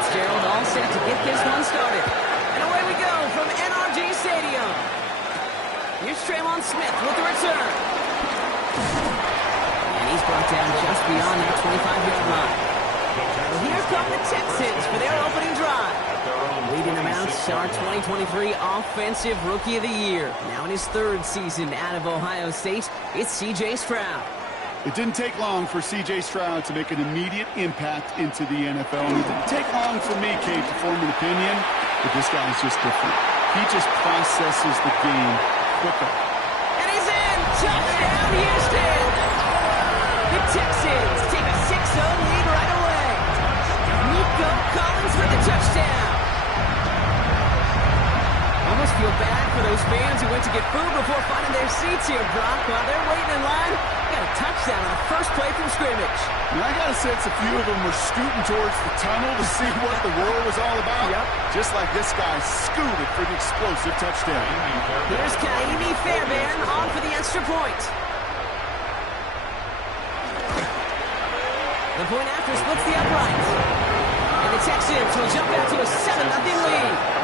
Fitzgerald all set to get this one started. And away we go from NRG Stadium. Here's Traylon Smith with the return. And he's brought down just beyond that 25-yard line. Well, here come the Texans for their opening drive. Leading them out, our 2023 Offensive Rookie of the Year. Now in his third season out of Ohio State, it's C.J. Stroud. It didn't take long for C.J. Stroud to make an immediate impact into the NFL. And it didn't take long for me, Kate, to form an opinion, but this guy's just different. He just processes the game quicker. And he's in! Touchdown, Houston! The Texans take a 6-0 lead right away. Nico Collins for the touchdown. Almost feel bad for those fans who went to get food before finding their seats here, Brock. While they're waiting in line, they got a touchdown on the first play from scrimmage. And I got a sense a few of them were scooting towards the tunnel to see what the war was all about. Yep. Just like this guy scooted for the explosive touchdown. Here's Kaimi Fairbairn on for the extra point. The point after splits the upright. And the Texans will jump out to a 7-0 lead.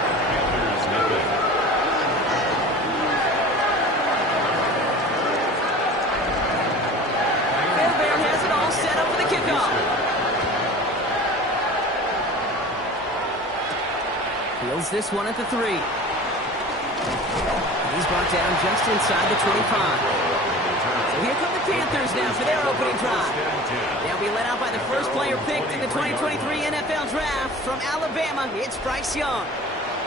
Fairbairn has it all set up for the kickoff. Fields this one at the 3. He's brought down just inside the 25. So here come the Panthers now for their opening drive. They'll be led out by the first player picked in the 2023 NFL Draft from Alabama. It's Bryce Young.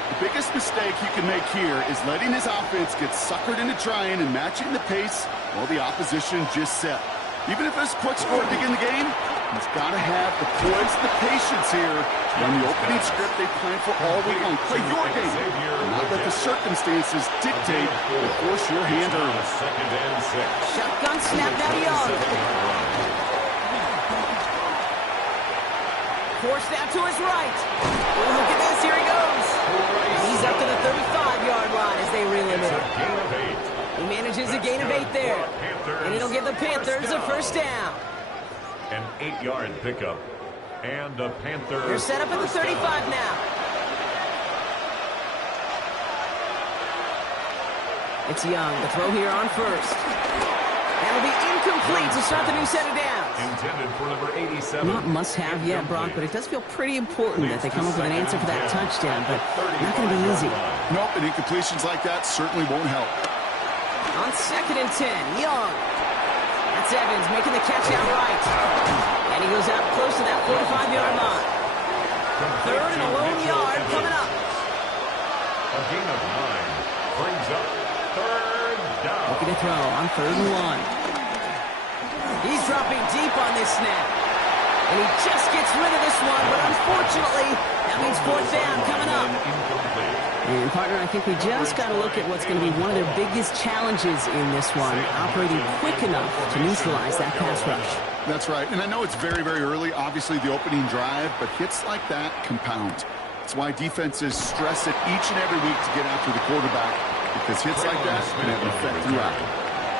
The biggest mistake he can make here is letting his offense get suckered into trying and matching the pace while the opposition just set. Even if it's a quick score to begin the game, he's got to have the poise and the patience here. Run the opening script they planned for all week long. Play your game. Not let the circumstances dictate or force your hand early. Shotgun snap now Young. Force that to his right. Oh, look at this. Here he goes. He's up to the 35-yard line as they reel him in. He manages a gain of 8 there. And it'll give the Panthers a first down. An 8-yard pickup. And the Panthers. They're set up at the 35 now. It's Young. The throw here on first. That'll be incomplete to start the new set of downs. Intended for number 87. Not must-have yet, Brock, but it does feel pretty important that they come up with an answer for that touchdown, but not going to be easy. Nope, and incompletions like that certainly won't help. On 2nd and 10, Young. That's Evans making the catch out right. And he goes out close to that 45-yard line. 3rd and a lone yard coming up. A gain of 9 brings up 3rd down. Looking to throw on 3rd and 1. He's dropping deep on this snap. And he just gets rid of this one, but unfortunately, that means 4th down coming up. And, partner, I think we just got to look at what's going to be one of their biggest challenges in this one, operating quick enough to neutralize that pass rush. That's right. And I know it's very, very early, obviously, the opening drive, but hits like that compound. That's why defenses stress it each and every week to get after the quarterback, because hits like that can have an effect throughout.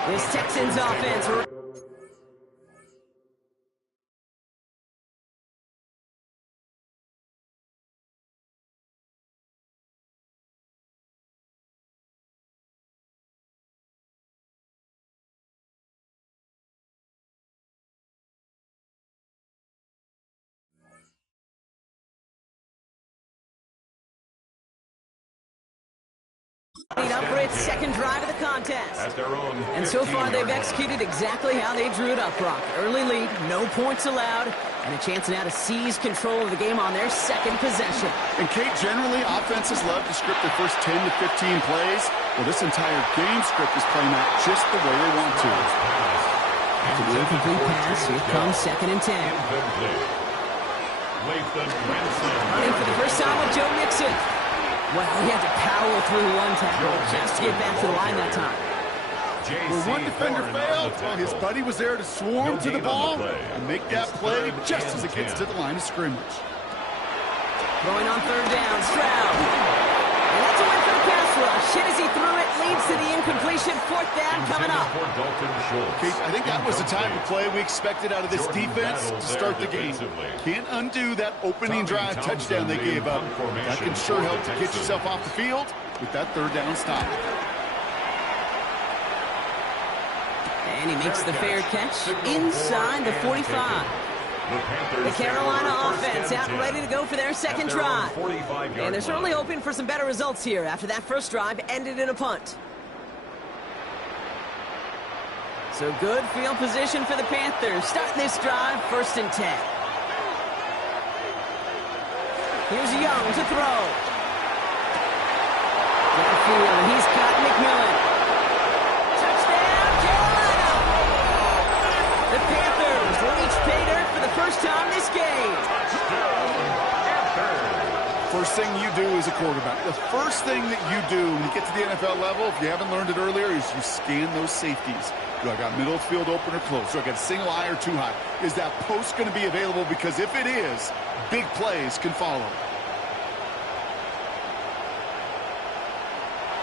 This Texans offense. Up for its second drive of the contest. And so far they've executed exactly how they drew it up, Brock. Early lead, no points allowed, and a chance now to seize control of the game on their second possession. And Kate, generally offenses love to script their first 10 to 15 plays. Well, this entire game script is playing out just the way they want to. After the incomplete pass, here comes 2nd and 10. Running for the first time with Joe Mixon. Well, he had to power through one tackle just to get back to the line that time. Well, one defender failed while his buddy was there to swarm to the ball and make that play just as it gets to the line of scrimmage. Throwing on 3rd down, Stroud. And that's a win for the pass rush. Hit as he threw it, leads to the incompletion. 4th down coming up. Keith, I think that was the type of play we expected out of this defense to start the game. Can't undo that opening drive touchdown they gave up. That can sure help to get yourself off the field with that third down stop. And he makes the fair catch inside the 45. The Carolina offense out and ready to go for their second drive. And they're certainly hoping for some better results here after that first drive ended in a punt. So good field position for the Panthers. Starting this drive, 1st and 10. Here's Young to throw. Downfield, he's got McMillan. Touchdown, Carolina! The Panthers reach pay dirt for the first time this game. First thing you do as a quarterback, the first thing that you do when you get to the NFL level, if you haven't learned it earlier, is you scan those safeties. Do I got middle of the field open or close? Do I got a single eye or too high? Is that post going to be available? Because if it is, big plays can follow.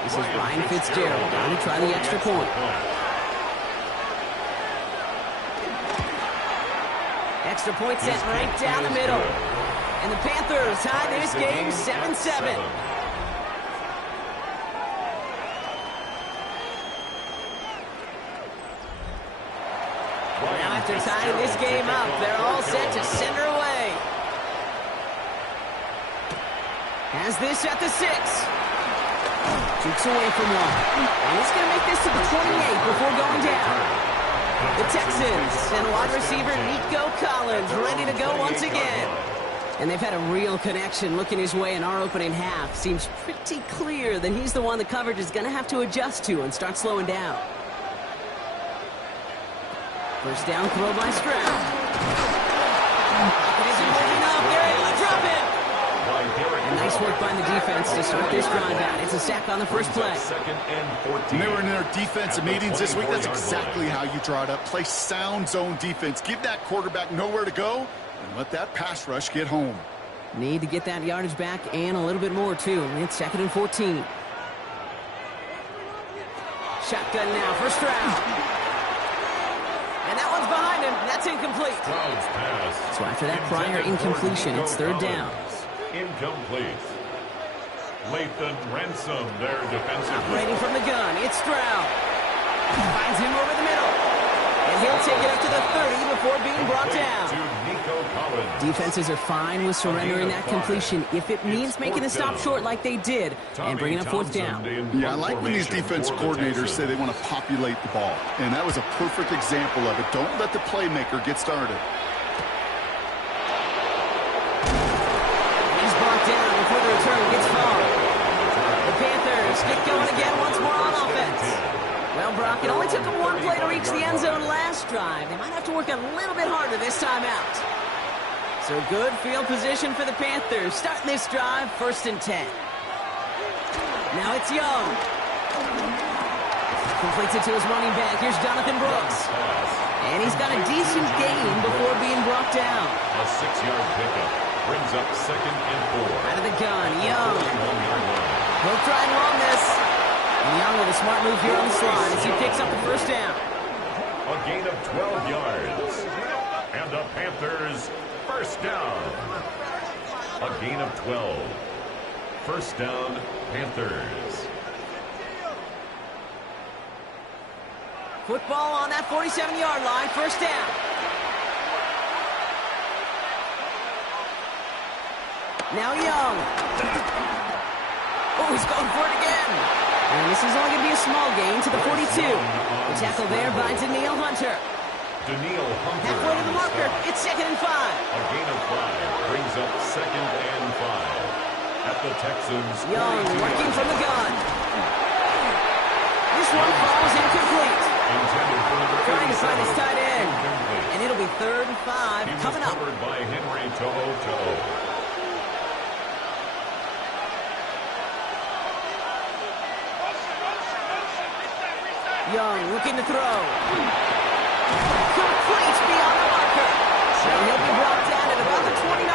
This is Ryan Fitzgerald down to try the extra point. Extra point set right down the middle. And the Panthers tie this game 7-7. Now after tying this game up, they're all set to send her away. Has this at the 6. Jukes away from one. And he's going to make this to the 28 before going down. The Texans and wide receiver Nico Collins ready to go once again. And they've had a real connection looking his way in our opening half. Seems pretty clear that he's the one the coverage is going to have to adjust to and start slowing down. First down throw by Stroud. It isn't moving up. They're able to drop it. And nice work by the defense to start this drive out. It's a sack on the first play. When they were in their defensive meetings this week, that's exactly how you draw it up. Play sound zone defense. Give that quarterback nowhere to go and let that pass rush get home. Need to get that yardage back and a little bit more, too. It's 2nd and 14. Shotgun now for Stroud. And that one's behind him. That's incomplete. So after that prior incompletion, it's 3rd down. Incomplete. Lathan Ransom, their defensive. Operating from the gun, it's Stroud. Finds him over the middle. And he'll take it up to the 30 before being brought down. Defenses are fine with surrendering that completion if it means making a stop short like they did and bringing up 4th down. Yeah, I like when these defense coordinators say they want to populate the ball. And that was a perfect example of it. Don't let the playmaker get started. He's brought down before the return gets far. The Panthers get going again once more on offense. Well, Brock, it only took them one play to reach the end zone last drive. They might have to work a little bit harder this time out. So good field position for the Panthers. Starting this drive, 1st and 10. Now it's Young. Completes it to his running back. Here's Jonathan Brooks. And he's got a decent gain before being brought down. A 6-yard pickup brings up 2nd and 4. Out of the gun, Young. He'll try and run this. And Young with a smart move here on the slide as he picks up the 1st down. A gain of 12 yards. And the Panthers, 1st down. A gain of 12. 1st down, Panthers. Football on that 47-yard line, 1st down. Now Young. Oh, he's going for it again. And this is only going to be a small gain to the 42. The tackle there by Daniil Hunter. Halfway to the marker. It's 2nd and 5. A gain of 5 brings up 2nd and 5. At the Texans. Young working from the gun. This one falls incomplete. Trying to find his tight end. And it'll be 3rd and 5 coming up. Covered by Henry Toho. Young looking to throw. Complete beyond the marker. So he'll be brought down at about the 29.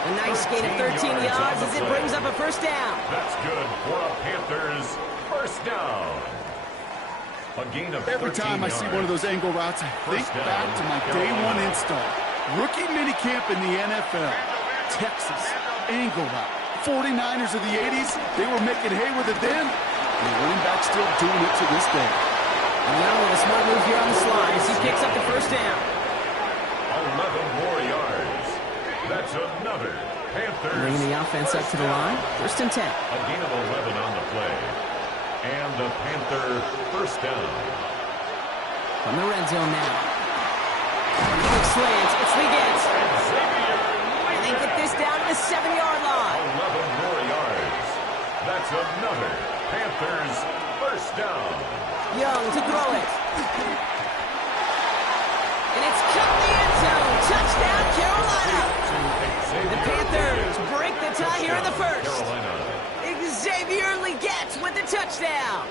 A nice gain of 13 yards as it brings up a 1st down. That's good for a Panthers 1st down. A gain of Every 13 time I see one of those angle routes, I think back to my day one install. Rookie minicamp in the NFL. Texas, angle route. 49ers of the 80s, they were making hay with it then. And the running back still doing it to this day. And Young with a smart move here on the slides. He picks up the first down. 11 more yards. That's another Panthers. Bringing the offense up to the line. First and 10. A gain of 11 on the play. And the Panther first down. From the red zone now. Quick slant. It's Legate. And they get this down to the 7-yard line. 11 more yards. That's another Panthers first down. Young to throw it. And it's cut in the end zone. Touchdown, Carolina. The Panthers break the tie here in the first. Carolina. Xavier Legate with the touchdown.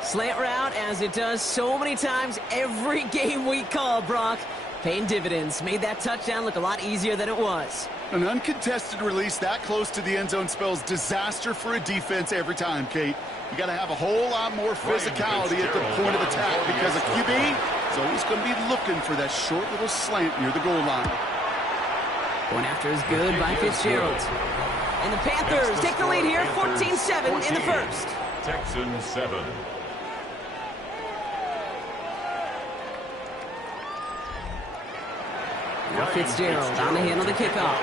Slant route, as it does so many times every game we call, Brock. Paying dividends. Made that touchdown look a lot easier than it was. An uncontested release that close to the end zone spells disaster for a defense every time, Kate. You got to have a whole lot more physicality at the point of attack because a QB is always going to be looking for that short little slant near the goal line. Going after is good by Fitzgerald. And the Panthers take the lead here, 14-7 in the first. Texans 7. Now Fitzgerald on the handle the kickoff.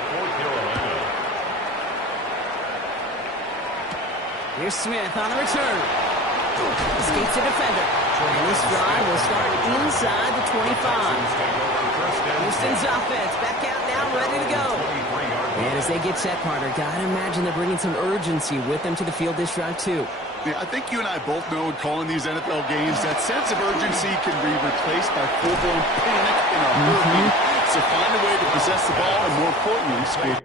Here's Smith on the return. Escapes the defender. And this drive will start inside the 25. Houston's offense back out now, ready to go. And as they get set, Carter, gotta imagine they're bringing some urgency with them to the field this drive too. Yeah, I think you and I both know in calling these NFL games that sense of urgency can be replaced by full-blown panic in a hurry. So find a way to possess the ball and, more importantly, score.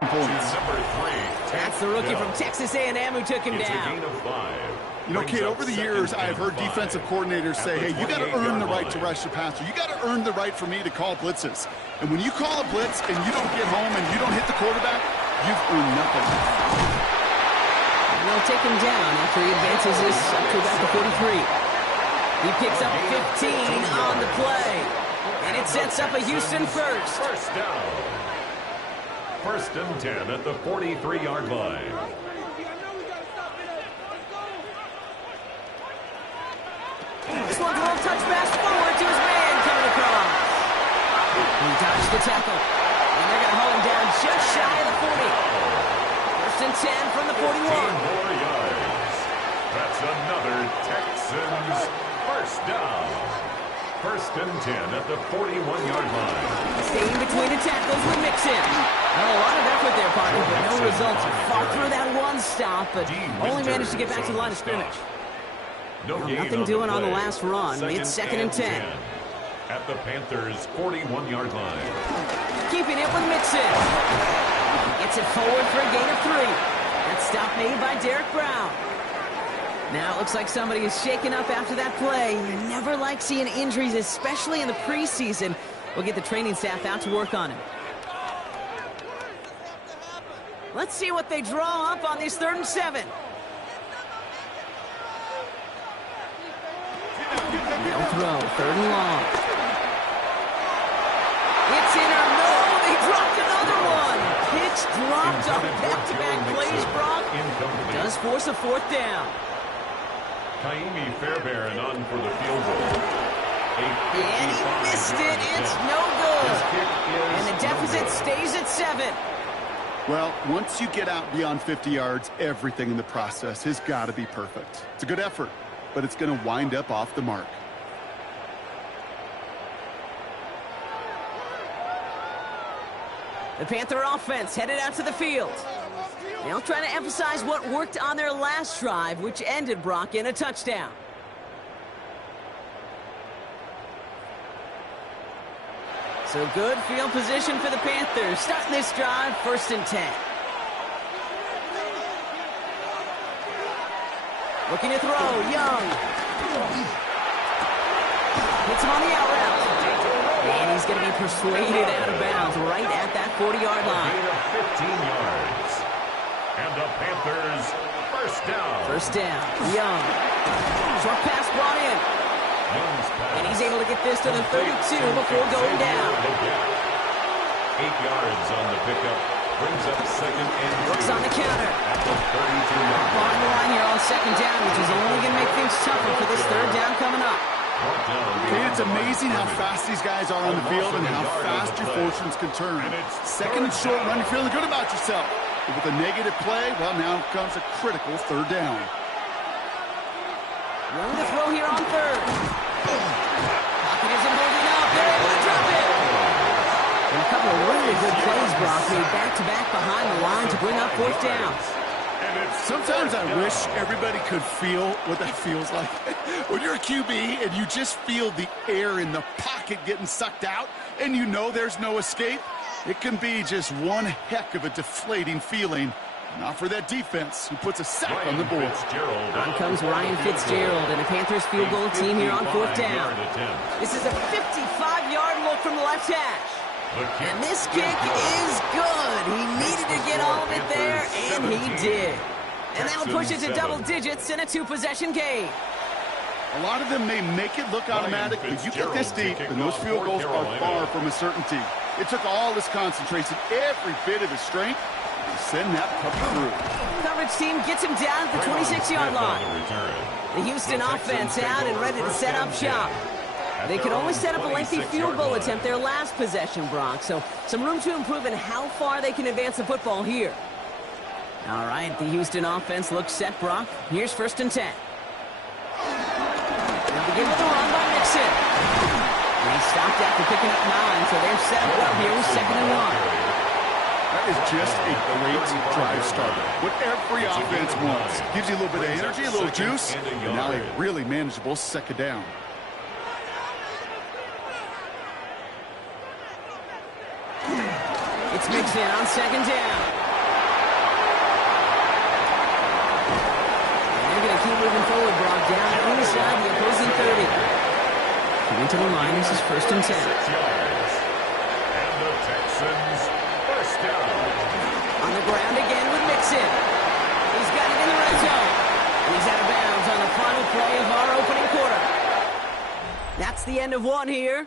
Number 3. That's the rookie from Texas A&M who took him It's a down. gain of 5. You know, Kate, over the years, I've heard defensive coordinators say, hey, you got to earn the right to rush the passer. You got to earn the right for me to call blitzes. And when you call a blitz and you don't get home and you don't hit the quarterback, you've earned nothing. They'll take him down after he advances this up to about the 43. He picks up 15 on the play. And it sets up a Houston first. First down. First and 10 at the 43-yard line. This one's a little touch pass forward to his man coming across. He dodged the tackle. And they're going to hold him down just shy of the 40. First and 10 from the 41. 10 more yards. That's another Texans first down. First and 10 at the 41-yard line. Staying between the tackles with Mixon. Well, a lot of effort there, partner, but no results. Fought through that one stop, but only managed to get back to the line of scrimmage. Nothing doing on the last run. It's second and 10. At the Panthers' 41-yard line. Keeping it with Mixon. Gets it forward for a gain of 3. That stop made by Derek Brown. Now it looks like somebody is shaken up after that play. You never like seeing injuries, especially in the preseason. We'll get the training staff out to work on him. Let's see what they draw up on this 3rd and 7. No throw, 3rd and long. It's in or no, they dropped another one. Pitch dropped on back-to-back plays, Brock. Does force a 4th down. Kaimi Fairbairn on for the field goal. And he missed it. It's no good. And the deficit stays at 7. Well, once you get out beyond 50 yards, everything in the process has got to be perfect. It's a good effort, but it's going to wind up off the mark. The Panther offense headed out to the field. They'll try to emphasize what worked on their last drive, which ended, Brock, in a touchdown. So good field position for the Panthers. Starting this drive, 1st and 10. Looking to throw, Young. Hits him on the out route. And he's going to be persuaded out of bounds right at that 40-yard line. Gain of 15 yards. And the Panthers first down. First down. Young. Short pass brought in. Young's pass. And he's able to get this to the 32 before going down. 8 yards on the pickup. Brings up second and 2. Looks on the counter. At the 32-yard line. On the line here on second down, which is only going to make things tougher for this third down coming up. Okay, it's amazing how fast these guys are on the field and how fast your fortunes can turn. Second and short run, you're feeling good about yourself. But with a negative play, well, now comes a critical third down. Young to throw here on third. Pocket isn't holding up. They're able to drop it. And a couple of really good plays, Brock, made back-to-back behind the line to bring up fourth downs. Sometimes I wish everybody could feel what that feels like. When you're a QB and you just feel the air in the pocket getting sucked out and you know there's no escape, it can be just one heck of a deflating feeling. Not for that defense who puts a sack on the board. On comes Ryan Fitzgerald and a Panthers field goal team here on fourth down. This is a 55-yard look from the left hash. And this kick is good. He needed to get all of it there, and he did. And that will push it to double digits in a two-possession game. A lot of them may make it look automatic, but you get this deep, and those field goals are far from a certainty. It took all his concentration, every bit of his strength, to send that puppy through. Coverage team gets him down at the 26-yard line. The Houston offense out and ready to set up shop. They could only set up a lengthy field goal attempt their last possession, Brock, so some room to improve in how far they can advance the football here. All right, the Houston offense looks set, Brock. Here's first and 10. They'll begin with a run by Mixon. And he stopped after picking up 9, so they're set up well here with second and 1. That is just a great drive starter. What every offense wants. Gives you a little bit of energy, a little juice, and now a really manageable second down. It's Mixon on second down. And they're going to keep moving forward, Brock, down inside the opposing 30. Coming to the line, this is first and 10. 6 yards. And the Texans first down. On the ground again with Mixon. He's got it in the red zone. And he's out of bounds on the final play of our opening quarter. That's the end of one here.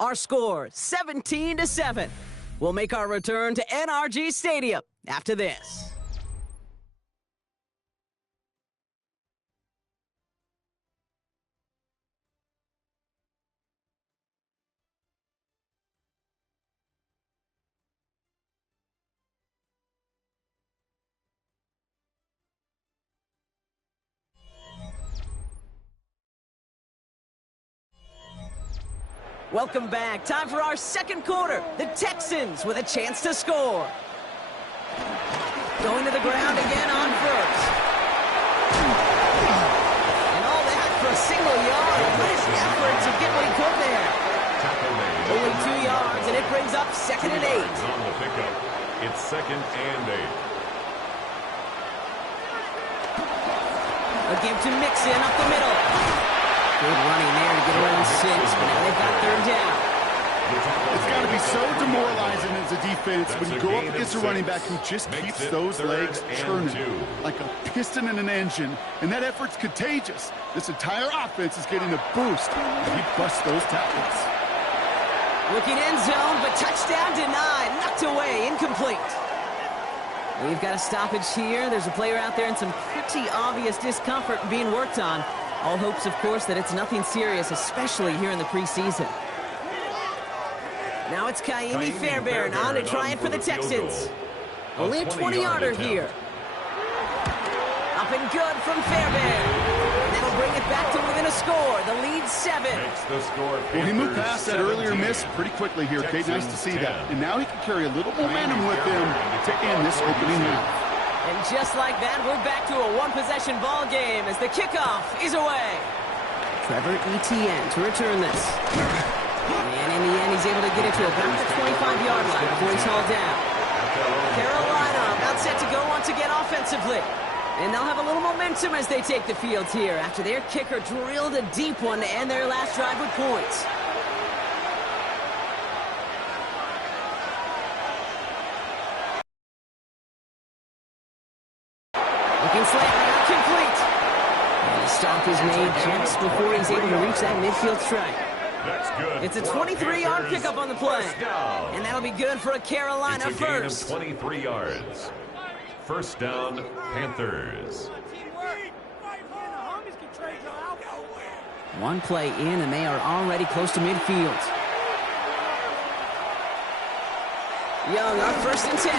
Our score, 17-7. We'll make our return to NRG Stadium after this. Welcome back. Time for our second quarter. The Texans with a chance to score. Going to the ground again on first. And all that for a single yard. Nice effort to get what he could there. Only 2 yards, and it brings up second and 8. On the pickup, it's second and 8. A give to Mixon up the middle. Good running there to get around 6, but now they've got third down. It's got to be so demoralizing as a defense when you go up against a running back who just keeps those legs churning like a piston in an engine, and that effort's contagious. This entire offense is getting a boost. He busts those tackles. Looking end zone, but touchdown denied. Knocked away, incomplete. We've got a stoppage here. There's a player out there in some pretty obvious discomfort being worked on. All hopes, of course, that it's nothing serious, especially here in the preseason. Now it's Kaimi Fairbairn on to try it for the Texans. Only a 20-yarder here. Up and good from Fairbairn. That'll bring it back to within a score. The lead 7. Well, he moved past that earlier miss pretty quickly here, Kate. Nice to see that. And now he can carry a little momentum with him to end this opening half. And just like that, we're back to a one-possession ball game as the kickoff is away. Trevor Etienne to return this. And in the end, he's able to get it to about the 25-yard line before he's hauled down. Carolina about set to go once again offensively. And they'll have a little momentum as they take the field here after their kicker drilled a deep one to end their last drive with points. Looking slightly incomplete. And the stop is made just before he's able to reach that midfield strike. That's good. It's a 23-yard pickup on the play. And that'll be good for a Carolina it's a gain first. of 23 yards. First down, Panthers. One play in, and they are already close to midfield. Young on 1st and 10.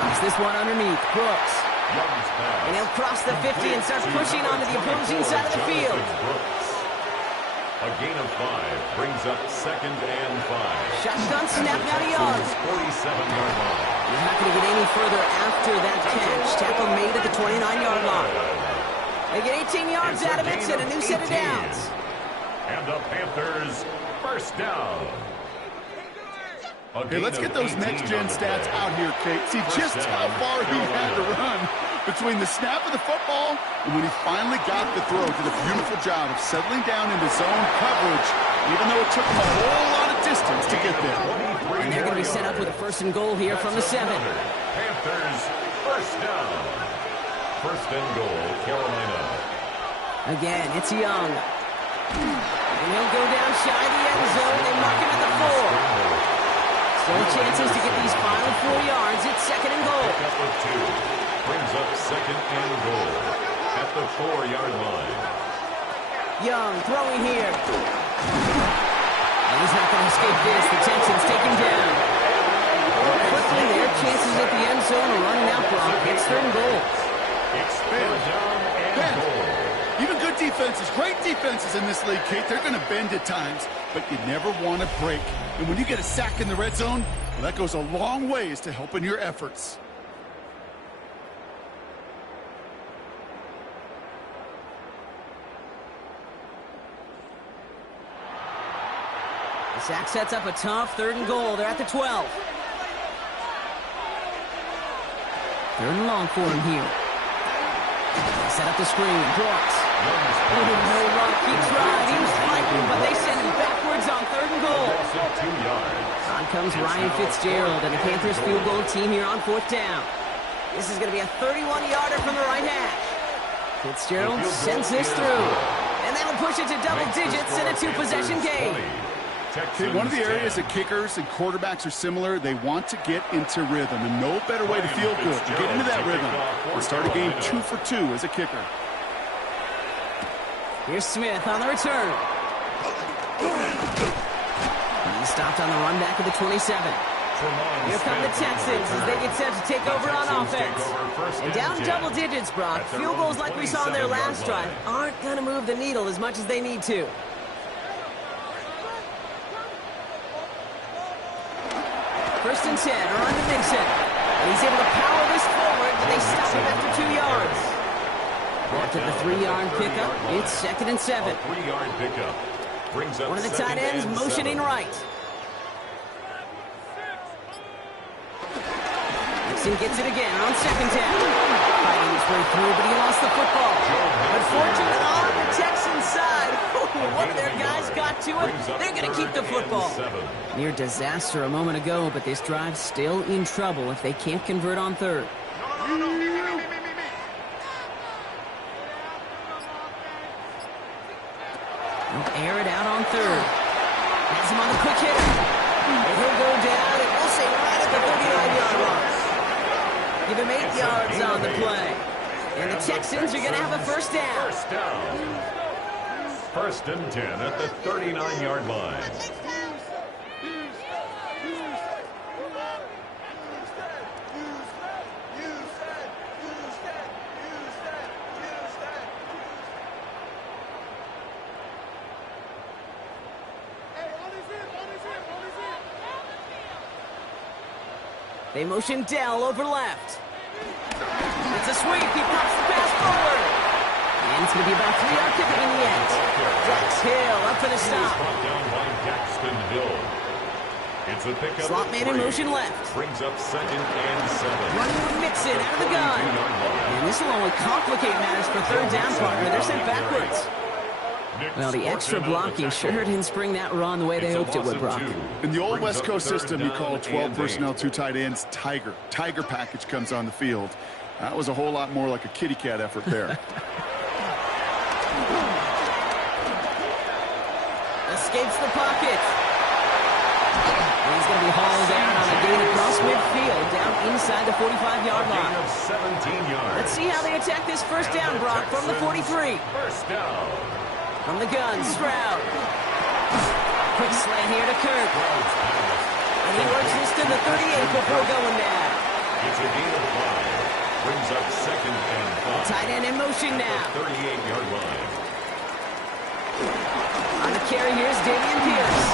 Drops this one underneath. Brooks. And he'll cross the 50 and start pushing onto the opposing side of the field. A gain of 5 brings up 2nd and 5. Shotgun snap now to Young. 47-yard line. He's not going to get any further after that catch. Tackle made at the 29-yard line. They get 18 yards out of it and a new set of downs. And the Panthers first down. Hey, let's get those next-gen stats out here, Kate. See just how far he had to run between the snap of the football and when he finally got the throw. Did a beautiful job of settling down into zone coverage, even though it took him a whole lot of distance to get there. And they're going to be set up with a 1st and goal here from the 7. Panthers first down. 1st and goal, Carolina. Again, it's Young. And he'll go down shy of the end zone. They mark him at the 4. Still chances to get these final 4 yards. It's 2nd and goal. Pick up with 2. Brings up 2nd and goal at the 4-yard line. Young throwing here. And he's not going to escape this. The Texans take him down. Quickly, their chances at the end zone are running out, Brock. It's 3rd and goal. It's 3rd down and goal. Even good defenses, great defenses in this league, Kate, they're going to bend at times, but you never want to break. And when you get a sack in the red zone, well, that goes a long ways to helping your efforts. The sack sets up a tough 3rd and goal. They're at the 12. 3rd and long for him here. They set up the screen. Brooks. Oh, no luck. He tried. He was fighting, but they send him backwards on 3rd and goal. 2 yards. On comes Ryan Fitzgerald and the Panthers field goal team here on 4th down. This is going to be a 31-yarder from the right hash. Fitzgerald sends this through. And that'll push it to double digits in a 2-possession game. Okay, one of the areas that kickers and quarterbacks are similar, they want to get into rhythm, and no better way to feel good to get into that rhythm and start a game 2 for 2 as a kicker. Here's Smith on the return. He's stopped on the run back of the 27. Here come the Texans as they get set to take over on offense. And down double digits, Brock. Field goals like we saw in their last drive aren't going to move the needle as much as they need to. 1st and 10, around to Vincent. And he's able to power this forward, but they stop him after 2 yards. After the 3-yard pickup, it's 2nd and 7. 3-yard pickup brings up one of the tight ends motioning 7. Right. Nixon gets it again on 2nd down. Fighting his way through, but he lost the football. Unfortunately, on the Texans side, one of their guys got to it. They're going to keep the football. Near disaster a moment ago, but this drive's still in trouble if they can't convert on 3rd. They'll air it out on 3rd. Has him on the quick hitter. And he'll go down, and we'll say right at the 39-yard line. Give him 8 yards on the play. And the Texans are going to have a 1st down. 1st down. 1st and 10 at the 39-yard line. They motion Dell over left. It's a sweep. He pops the pass forward. And it's going to be about 3-yard pickup in the end. Dax Hill up for the stop. Brought down by Daxton Hill. It's a pickup. Slot man in motion left. Brings up 2nd and 7. Running with Mixon out of the gun. And this will only complicate matters for third down, partner. They're sent backwards. Well, the extra blocking sure didn't spring that run the way they hoped it would, Brock. In the old West Coast system, you call 12 personnel, 2 tight ends, Tiger. Tiger package comes on the field. That was a whole lot more like a kitty cat effort there. Escapes the pocket. And he's going to be hauled down on a gain across midfield, down inside the 45-yard line. 17 yards. Let's see how they attack this first down, Brock, from the 43. First down. From the gun, Stroud. Quick slant here to Kirk. And he works this to the 38 before going down. It's a gain of 5. Brings up 2nd and 5. Tight end in motion now. 38-yard line. On the carry, here's Dameon Pierce.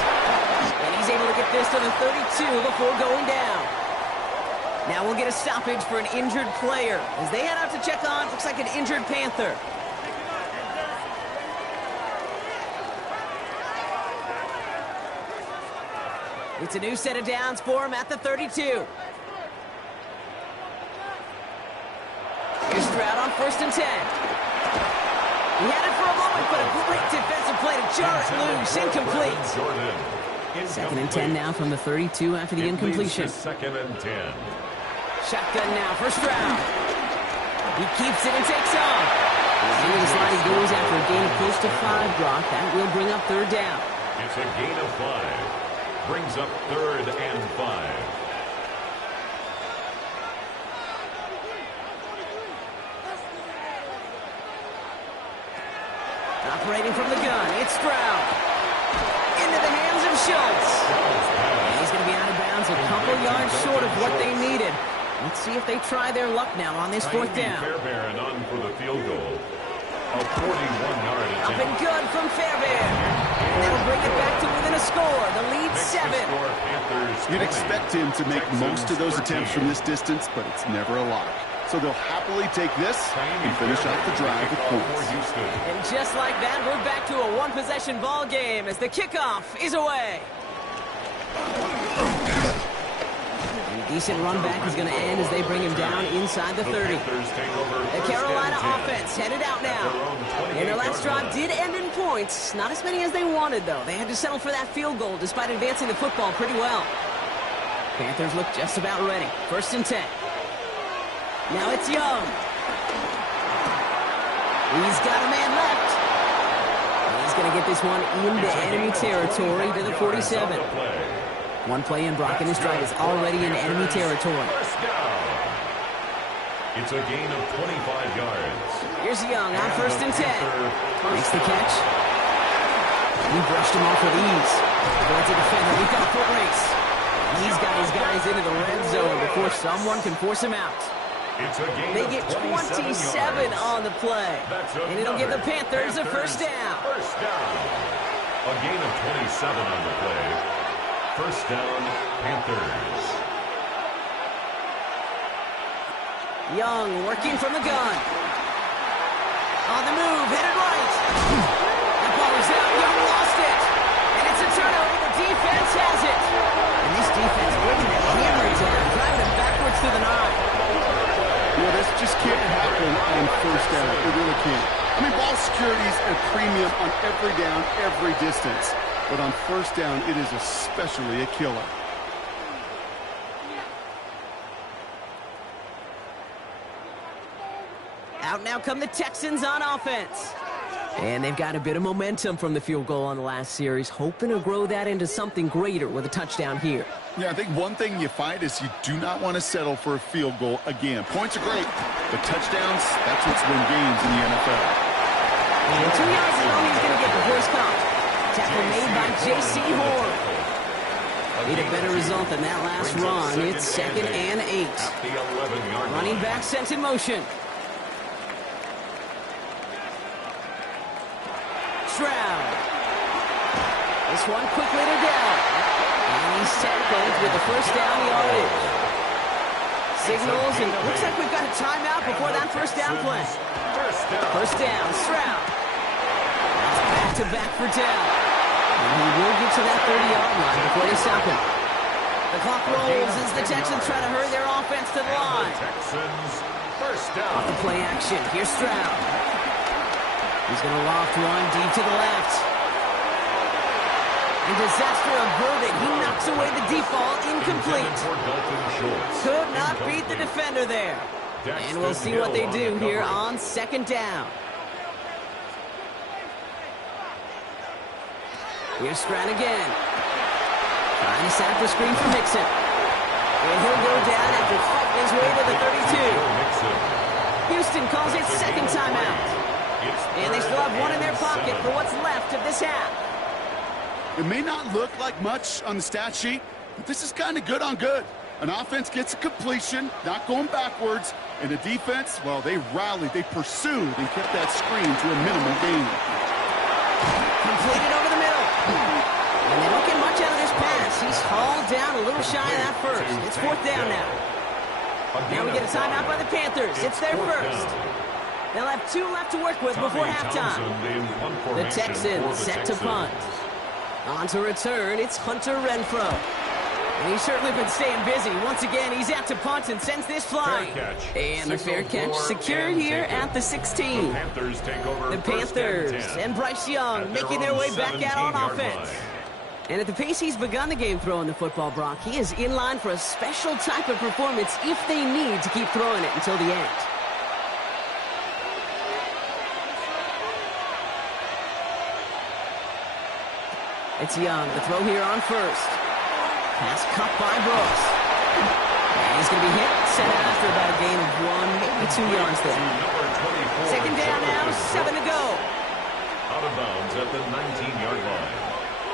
And he's able to get this to the 32 before going down. Now we'll get a stoppage for an injured player. As they head out to check on, looks like an injured Panther. It's a new set of downs for him at the 32. Here's Stroud on 1st and 10. He had it for a moment, but a great defensive play to jar it loose. Incomplete. 2nd and 10 now from the 32 after the incompletion. 2nd and 10. Shotgun now for Stroud. He keeps it and takes off. Seeing the slide, he goes after a gain of close to 5, Brock. That will bring up third down. It's a gain of 5. Brings up 3rd and 5. Operating from the gun, it's Stroud. Into the hands of Schultz. And he's going to be out of bounds a couple yards short of what they needed. Let's see if they try their luck now on this 4th down. Fairbairn on for the field goal. A 41-yard attempt. Up and good from Fairbairn. And that'll bring it back to within a score. The lead 7. You'd expect him to make most of those attempts from this distance, but it's never a lock. So they'll happily take this and finish off the drive with points. And just like that, we're back to a one-possession ball game as the kickoff is away. And a decent run back is going to end as they bring him down inside the 30. The Carolina offense headed out now. And their last drive did end in points. Not as many as they wanted, though. They had to settle for that field goal despite advancing the football pretty well. Panthers look just about ready. 1st and 10. Now it's Young. He's got a man left. And he's going to get this one into enemy territory to the 47. One play in, Brock, and his drive is already in enemy territory. It's a gain of 25 yards. Here's Young on 1st and 10. Makes the catch. He brushed him off with ease. That's a defender. We've got a foot race. He's got his guys into the red zone before someone can force him out. They get 27 on the play. And it'll give the Panthers a first down. First down. A gain of 27 on the play. First down, Panthers. Young working from the gun. On the move, headed right. That ball is out. Young lost it. And it's a turnover. The defense has it. And this defense bringing the hammer down, driving them backwards to the 9. Yeah, this just can't happen on 1st down. It really can't. I mean, ball security is a premium on every down, every distance. But on 1st down, it is especially a killer. Out now come the Texans on offense. And they've got a bit of momentum from the field goal on the last series, hoping to grow that into something greater with a touchdown here. Yeah, I think one thing you find is you do not want to settle for a field goal again. Points are great, but touchdowns, that's what's win games in the NFL. And 2 yards is all he's going to get before he's caught. Tackle made by J.C. Horn. Need a better result than that last run. It's 2nd and 8. Running back sent in motion. Stroud. This one quickly to down. And he's tackled with the first down yardage. Signals, and looks like we've got a timeout before that first down play. First down, Stroud. That's back-to-back for down. And he will get to that 30-yard line before they stop him. The clock rolls as the Texans try to hurry their offense to the line. Texans first down. Off the play action. Here's Stroud. He's going to loft one deep to the left. And disaster averted. He knocks away the deep ball. Incomplete. Could not beat the defender there. And we'll see what they do here on second down. Here's Stroud again. Trying to set up the screen for Mixon. And he'll go down after fighting his way to the 32. Houston calls it second timeout. And they still have one in their pocket for what's left of this half. It may not look like much on the stat sheet, but this is kind of good on good. An offense gets a completion, not going backwards, and the defense, well, they rallied, they pursued, and kept that screen to a minimal gain. Completed over the middle. And they don't get much out of this pass. He's hauled down a little shy of that first. It's fourth down now. Now we get a timeout by the Panthers. It's their first. They'll have 2 left to work with before halftime. The Texans set to punt. On to return, it's Hunter Renfrow. And he's certainly been staying busy. Once again, he's out to punt and sends this flying. And the fair catch secured here at the 16. The Panthers and Bryce Young making their way back out on offense. And at the pace he's begun the game throwing the football, Brock, he is in line for a special type of performance if they need to keep throwing it until the end. It's Young, the throw here on first. Pass cut by Brooks. And he's going to be hit, set out after about a gain of 1, maybe 2 yards there. Second down now, 7 to go. Out of bounds at the 19-yard line.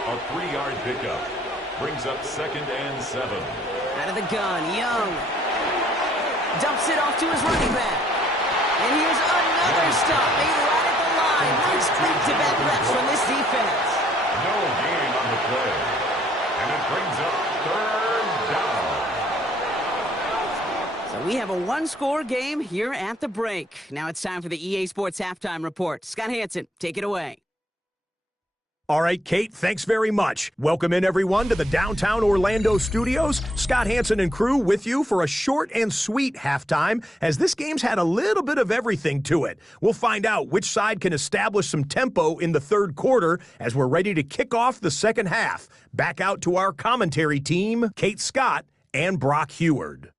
A 3-yard pickup brings up second and 7. Out of the gun, Young dumps it off to his running back. And here's another stop made right at the line. Nice back-to-back reps from this defense. No gain on the play. And it brings up third down. So we have a 1-score game here at the break. Now it's time for the EA Sports Halftime Report. Scott Hansen, take it away. All right, Kate, thanks very much. Welcome in, everyone, to the downtown Orlando studios. Scott Hansen and crew with you for a short and sweet halftime, as this game's had a little bit of everything to it. We'll find out which side can establish some tempo in the third quarter as we're ready to kick off the second half. Back out to our commentary team, Kate Scott and Brock Heward.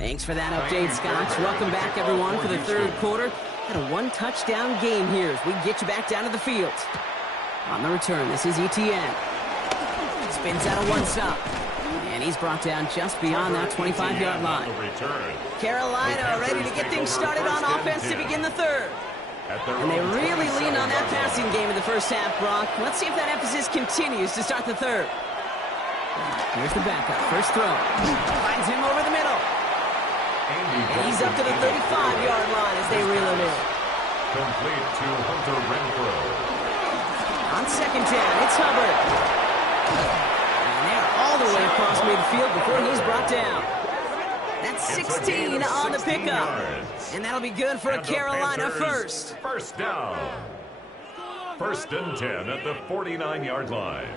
Thanks for that update, Scott. Welcome back, everyone, for the third quarter. Had a 1-touchdown game here as we get you back down to the field. On the return, this is Etienne. Spins out a 1-stop. And he's brought down just beyond that 25-yard line. Carolina ready to get things started on offense to begin the third. And they really leaned on that passing game in the first half, Brock. Let's see if that emphasis continues to start the third. Here's the backup. First throw. Finds him over the middle. And he's up to the 35-yard line as they reel him in. Complete to Hunter Renfrow. On second down, it's Hubbard. And they're all the way across midfield before he's brought down. That's 16 on the pickup. And that'll be good for a Carolina first. First down. First and 10 at the 49-yard line.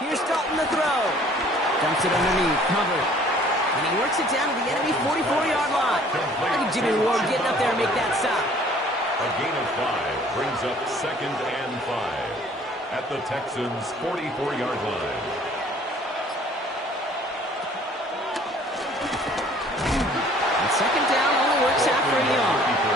Here's Dalton to throw. Dumps it underneath. Hubbard. And he works it down to the enemy 44-yard line. Look at Jimmy Ward getting up there and make that stop. A gain of 5 brings up second and 5 at the Texans' 44-yard line. And second down only works out for Young.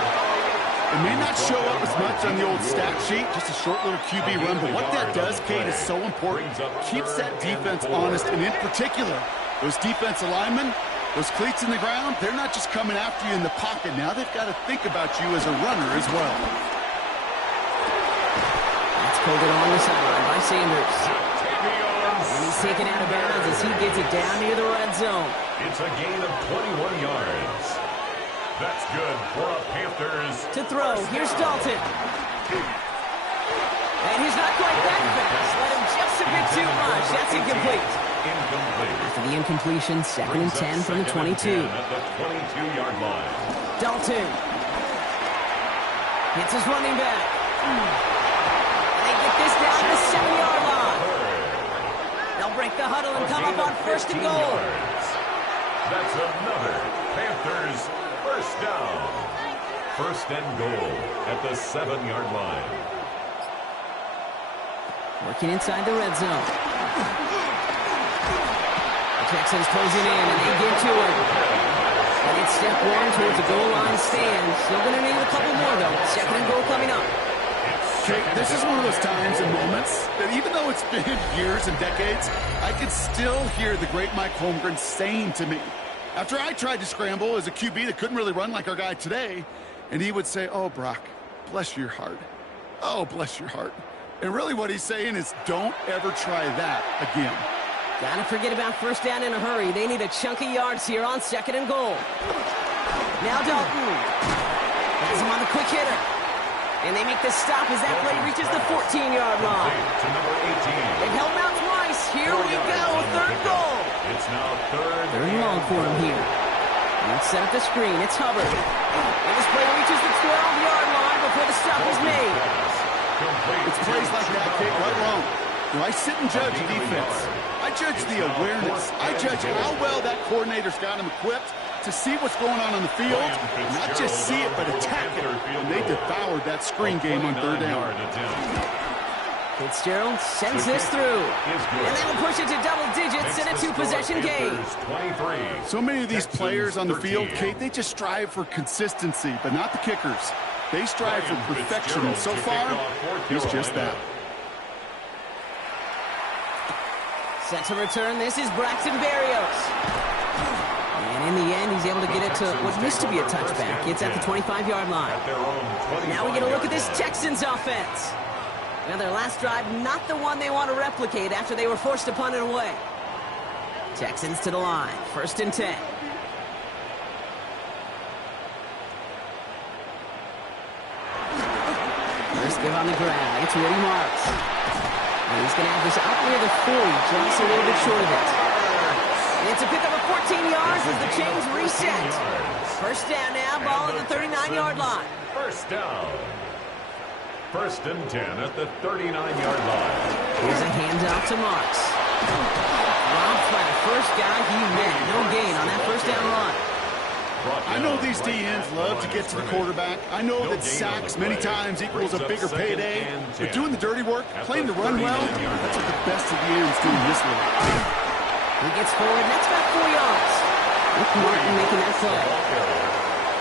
It may not show up as much on the old stat sheet, just a short little QB run, but what that does, Kate, is so important. Keeps that defense honest, and in particular, those defensive linemen, those cleats in the ground, they're not just coming after you in the pocket. Now they've got to think about you as a runner as well. That's pulled it on the sideline by Sanders. And he's taken out of bounds as he gets it down near the red zone. It's a gain of 21 yards. That's good for a Panthers. To throw, here's Dalton. And he's not quite that fast. Let him just a bit too much. That's incomplete. After the incompletion, 2nd and 10 from the 22. At the 22-yard line. Dalton. Hits his running back. And they get this down to the 7-yard line. They'll break the huddle and come up on 1st and goal. That's another Panthers first down. 1st and goal at the 7-yard line. Working inside the red zone. The Texans closing in, and they get to it. And it's step 1 towards the goal line stand. Still going to need a couple more, though. 2nd and goal coming up. Okay, this is one of those times and moments that even though it's been years and decades, I can still hear the great Mike Holmgren saying to me, after I tried to scramble as a QB that couldn't really run like our guy today, and he would say, "Oh, Brock, bless your heart. Oh, bless your heart." And really what he's saying is, don't ever try that again. Gotta forget about 1st down in a hurry. They need a chunk of yards here on 2nd and goal. Now Dalton. Has him on the quick hitter. And they make the stop as that play reaches the 14-yard line. They've held him out twice. Here we go. 3rd goal. It's now 3rd and long for him here. Let's set up the screen. It's Hubbard. And this play reaches the 12-yard line before the stop is made. It's plays like that, Kate, right along. Do I sit and judge defense? I judge the awareness. I judge how well that coordinator's got him equipped to see what's going on the field, not just see it, but attack it. And they devoured that screen game on 3rd down. Fitzgerald sends this through. And that'll push it to double digits in a 2-possession game. So many of these players on the field, Kate, they just strive for consistency, but not the kickers. They strive for perfection, and so far, he's just that. Set to return, this is Braxton Berrios. And in the end, he's able to get it to what used to be a touchback. It's at the 25-yard line. Now we get a look at this Texans offense. Now their last drive, not the one they want to replicate after they were forced to punt it away. Texans to the line, 1st and 10. First give on the ground, it's Woody Marks. And he's going to have this up near the 40, just a little bit short of it. And it's a pickup of 14 yards as the chains reset. 1st down now, ball at the 39-yard line. 1st down. 1st and 10 at the 39-yard line. Here's a handoff to Marks. Robbed by the first guy he met. No gain on that 1st down run. I know these DNs love to get to the quarterback. I know that sacks many times equals a bigger payday. But doing the dirty work, playing the run well, that's what the best of the ends do in this league. He gets forward, and that's about 4 yards. Rick Martin making that play.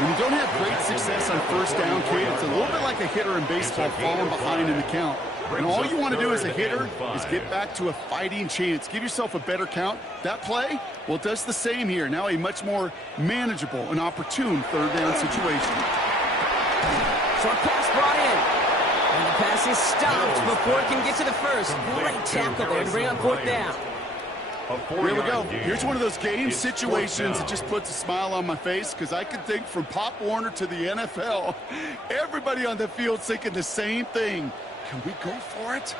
When you don't have great success on 1st down, Kate, it's a little bit like a hitter in baseball falling behind in the count. And all you want to do as a hitter is get back to a fighting chance. Give yourself a better count. That play, well, it does the same here. Now a much more manageable and opportune 3rd down situation. Short pass brought in. And the pass is stopped before it can get to the 1st. Great tackle there to bring up 4th down. Here we go. Here's one of those game situations that just puts a smile on my face because I can think from Pop Warner to the NFL. Everybody on the field thinking the same thing. Can we go for it?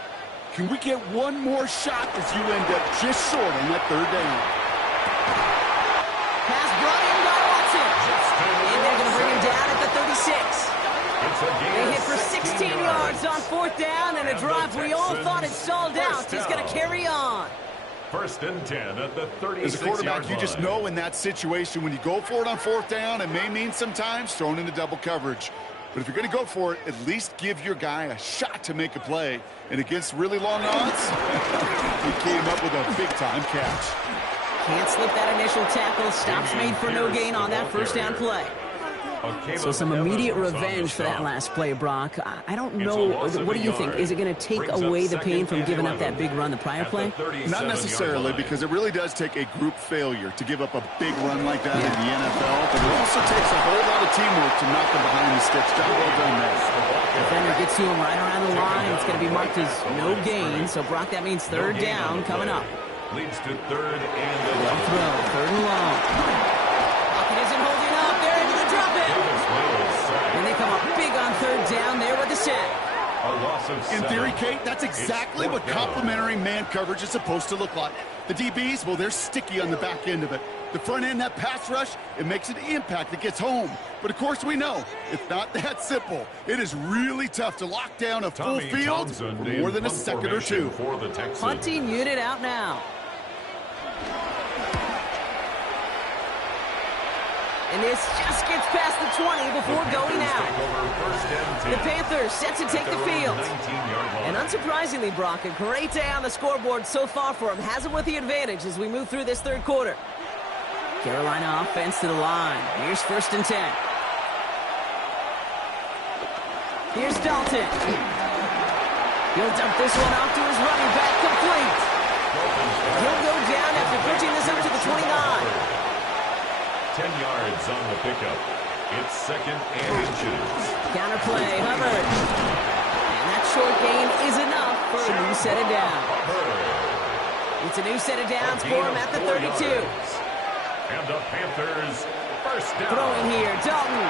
Can we get one more shot as you end up just short on that 3rd down? Pass brought in by Watson. And they're going to bring him down at the 36. They hit for 16 yards on 4th down, and a drive we all thought had stalled out is going to carry on. 1st and 10 at the 36-yard As a quarterback, you just know in that situation when you go for it on 4th down, it may mean sometimes thrown into double coverage. But if you're going to go for it, at least give your guy a shot to make a play. And against really long odds, he came up with a big-time catch. Can't slip that initial tackle. Stops made for no gain on that 1st down play. So some immediate revenge for that last play, Brock. I don't know. What do you think? Is it going to take away the pain from giving up that big run the prior play? Not necessarily, because it really does take a group failure to give up a big run like that in the NFL. But it also takes a whole lot of teamwork to knock them behind the sticks. Job well done there. Defender gets to him right around the line. It's going to be marked as no gain. So, Brock, that means 3rd down coming up. Leads to 3rd and long throw, 3rd and long. Pocket isn't holding up. They're able to drop it. And they come up big on 3rd down there with the sack. In theory, Kate, That's exactly what complementary man coverage is supposed to look like. The DBs, well, they're sticky on the back end of it. The front end, that pass rush, it makes an impact that gets home. But of course we know, it's not that simple. It is really tough to lock down a full field for more than a second or two. Punting unit out now. And this just gets past the 20 before going out. The Panthers set to take the field. And unsurprisingly, Brock, a great day on the scoreboard so far for him. Has it with the advantage as we move through this third quarter. Carolina offense to the line. Here's 1st and 10. Here's Dalton. He'll dump this one off to his running back, complete. He'll go down after pushing this up to the 29. 10 yards on the pickup. It's 2nd and inches. Counter play, Hubbard. And that short gain is enough for a new set of downs. It's a new set of downs for him at the 32. And the Panthers first down. Throwing here, Dalton.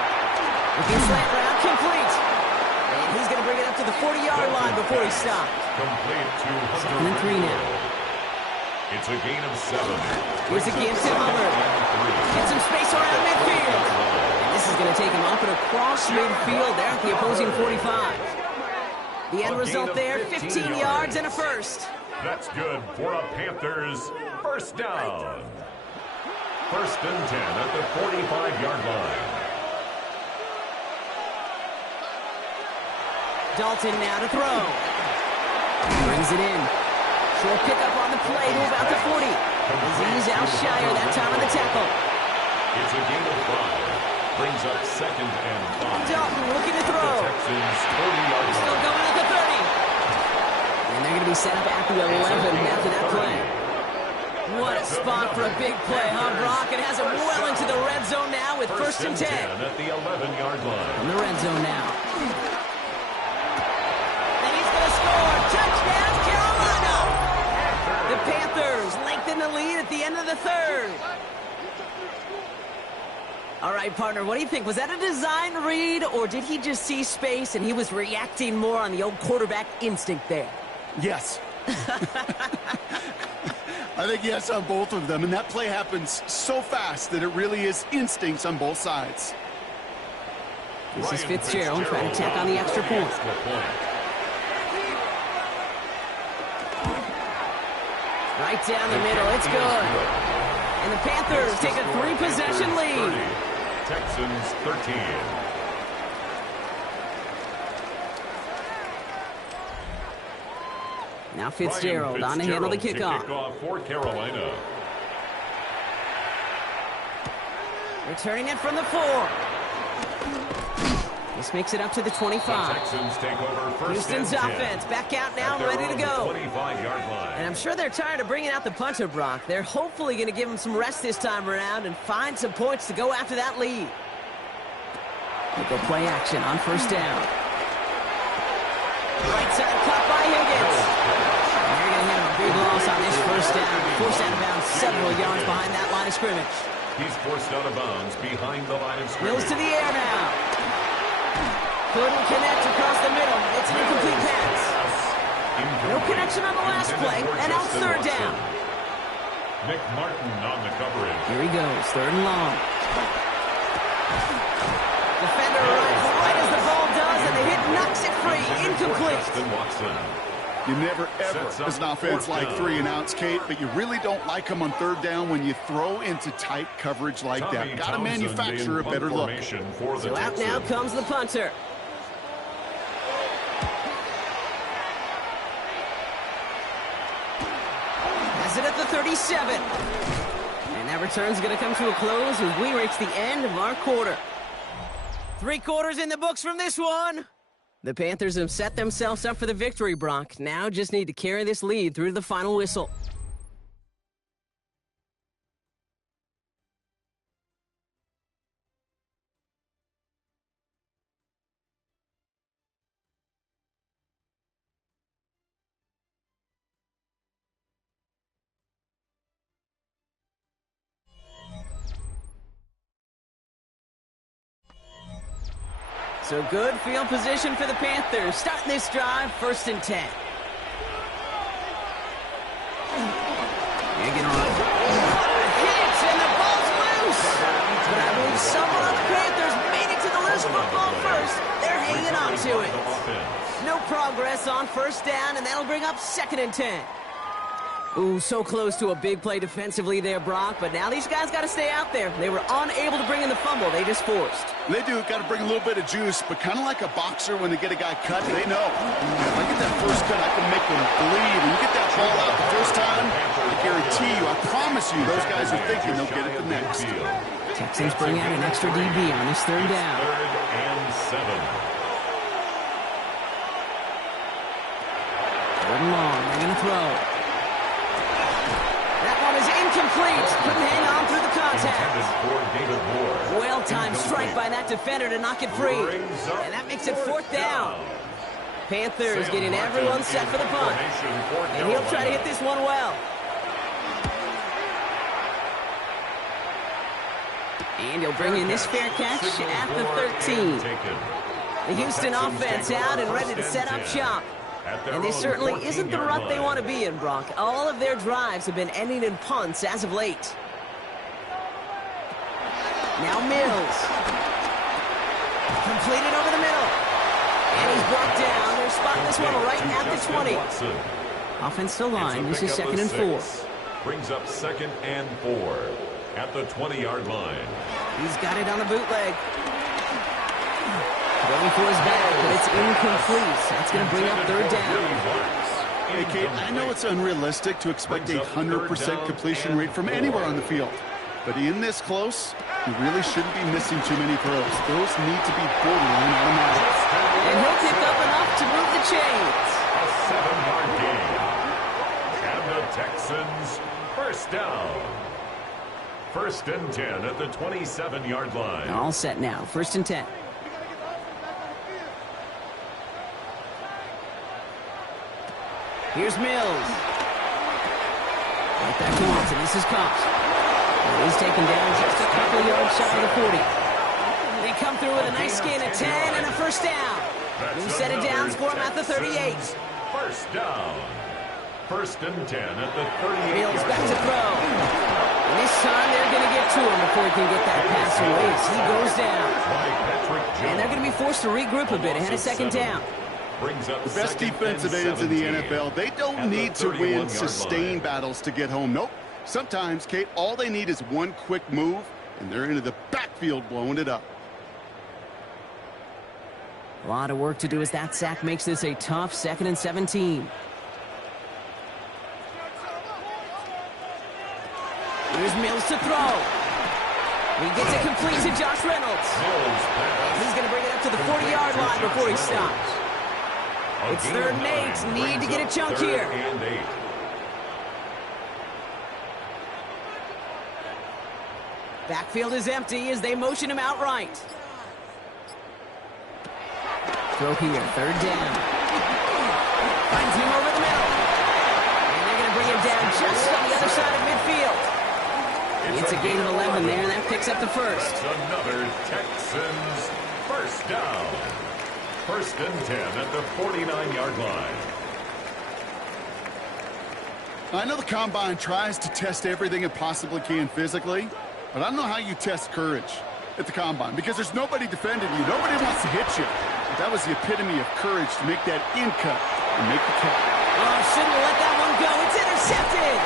Looking slant route, complete. And he's going to bring it up to the 40-yard line before he stops. Complete to 2nd and 3 now. It's a gain of 7. Here's a give to Hubbard. Get some space around midfield. And this is going to take him up and across midfield there at the opposing 45. The end result there, 15 yards and a first. That's good for a Panthers first down. 1st and 10 at the 45-yard line. Dalton now to throw. Brings it in. Short pickup on the play to about the 40. He's out shyer that time on the tackle. It's a gain of 5. Brings up 2nd and 5. Dalton looking to throw. The Texans 40-yard line. Still going at the 30. And they're going to be set up at the 11 after that play. What a spot for a big play, huh, Brock? It has him well into the red zone now with 1st and 10. At the 11-yard line. In the red zone now. And he's going to score. Touchdown, Carolina! The Panthers lengthen the lead at the end of the third. All right, partner, what do you think? Was that a design read, or did he just see space and he was reacting more on the old quarterback instinct there? Yes. I think yes on both of them, and that play happens so fast that it really is instincts on both sides. This is Fitzgerald trying to tack on the extra point. Right down the middle, it's good. And the Panthers take a 3-possession lead. Texans 13. Now Fitzgerald on to handle the kickoff. Kickoff for Carolina. Returning it from the 4. This makes it up to the 25. The Texans take over first Houston's and 10. offense back out now, ready to go. 25-yard line. And I'm sure they're tired of bringing out the punter, Brock. They're hopefully going to give him some rest this time around and find some points to go after that lead. They go play action on 1st down. Right side cut by Higgins. And they're going to have a big loss on this 1st down. Forced out of bounds several yards behind that line of scrimmage. He's forced out of bounds behind the line of scrimmage. Mills to the air now. Couldn't connect across the middle. It's an incomplete pass. No connection on the last play, and now 3rd down. Nick Martin on the coverage. Here he goes, 3rd and long. Defender arrives right as the ball does, and the hit knocks it free. Incomplete. You never, ever, as an offense, like 3 and outs, Kate, but you really don't like them on 3rd down when you throw into tight coverage like that. Got to manufacture a better look. So out now comes the punter. Has it at the 37. And that return's going to come to a close as we reach the end of our quarter. 3 quarters in the books from this one. The Panthers have set themselves up for the victory, Brock. Now just need to carry this lead through to the final whistle. So good field position for the Panthers. Starting this drive, 1st and 10. Hanging on. Hits, and the ball's loose. But I believe someone on the Panthers made it to the loose football first. They're hanging on to it. No progress on first down, and that'll bring up 2nd and 10. Ooh, so close to a big play defensively there, Brock, but now these guys got to stay out there. They were unable to bring in the fumble they just forced. They do. Got to bring a little bit of juice, but kind of like a boxer when they get a guy cut, they know. If I get that first cut, I can make them bleed. And you get that ball out the first time, I guarantee you, I promise you, those guys are thinking they'll get it the next. Texans bring out an extra DB on this 3rd down. 3rd and 7. 3rd and long. They're going to throw. That one is incomplete. Couldn't hang on through the contact. Well-timed strike by that defender to knock it free. And that makes it 4th down. Panthers getting everyone set for the punt. And he'll try to hit this one well. And he'll bring in this fair catch at the 13. The Houston offense out and ready to set up shop. And this certainly isn't the rut they want to be in, Brock. All of their drives have been ending in punts as of late. Now Mills. Completed over the middle. And he's brought down. They're spotting this one right at the 20. Offensive line. This is 2nd and 4. Brings up 2nd and 4 at the 20-yard line. He's got it on a bootleg. Going for his bag, but it's incomplete. That's going to bring up 3rd down. Hey, Kate, I know it's unrealistic to expect a 100% completion rate from anywhere on the field. But in this close, you really shouldn't be missing too many throws. Those need to be borderline automatic. And he'll pick up enough to move the chains. A 7-yard gain. And the Texans 1st down. 1st and 10 at the 27-yard line. All set now. 1st and 10. Here's Mills. Right back to Watson. This is Cox. He's taken down just a couple of yards shy of the 40. They come through with a nice gain of 10 and a 1st down. We'll set it down, score him at the 38. 1st down. 1st and 10 at the 38. Mills back to throw. And this time they're going to get to him before he can get that pass away as he goes down. And they're going to be forced to regroup a bit ahead of 2nd down. The best defensive ends in the NFL, they don't need to win sustained battles to get home. Nope. Sometimes, Kate, all they need is one quick move, and they're into the backfield blowing it up. A lot of work to do as that sack makes this a tough 2nd and 17. Here's Mills to throw. He gets it complete to Josh Reynolds. He's going to bring it up to the 40-yard line before he stops. It's 3rd and 8. Need to get a chunk here. Backfield is empty as they motion him outright. Throw here, 3rd down. Finds him over the middle. And they're going to bring him down just on the other side of midfield. It's a gain of 11 there, and that picks up the 1st. That's another Texans 1st down. 1st and 10 at the 49-yard line. I know the Combine tries to test everything it possibly can physically, but I don't know how you test courage at the Combine because there's nobody defending you. Nobody wants to hit you. But that was the epitome of courage to make that in cut and make the catch. Oh, shouldn't have let that one go. It's intercepted.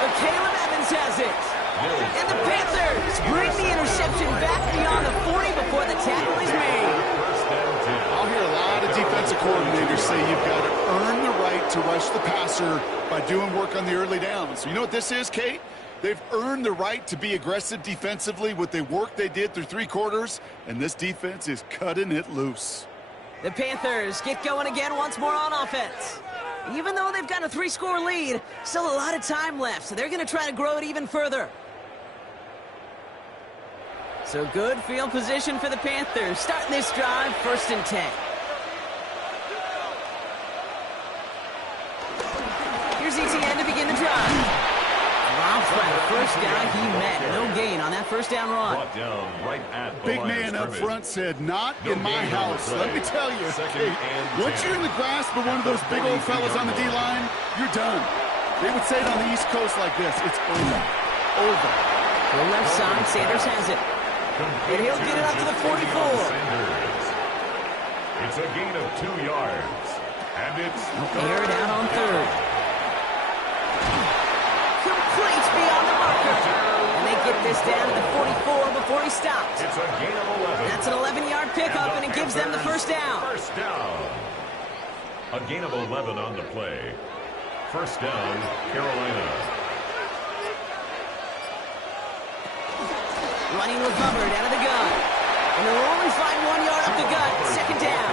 But Caleb Evans has it. And the Panthers bring the interception back beyond the 40 before the tackle is made. I'll hear a lot of defensive coordinators say you've got to earn the right to rush the passer by doing work on the early downs. So you know what this is, Kate? They've earned the right to be aggressive defensively with the work they did through 3 quarters, and this defense is cutting it loose. The Panthers get going again once more on offense. Even though they've got a 3-score lead, still a lot of time left, so they're going to try to grow it even further. So good field position for the Panthers. Starting this drive, 1st and 10. Here's ETN to begin the drive. Drops by the first guy he met. No gain on that 1st down run. Big man up front said, not in my house. Let me tell you, hey, once you're in the grasp of one of those big old fellas on the D-line, you're done. They would say it on the East Coast like this. It's over. Over. To the left side, Sanders has it. And he'll get it up to the 44. It's a gain of 2 yards. And it's aired out on third. Complete beyond the marker. And they get this down to the 44 before he stops. It's a gain of 11. That's an 11-yard pickup, and it gives them the first down. First down. A gain of 11 on the play. First down, Carolina. Running with Hubbard out of the gun. And they'll only find 1 yard up the gut. Second down.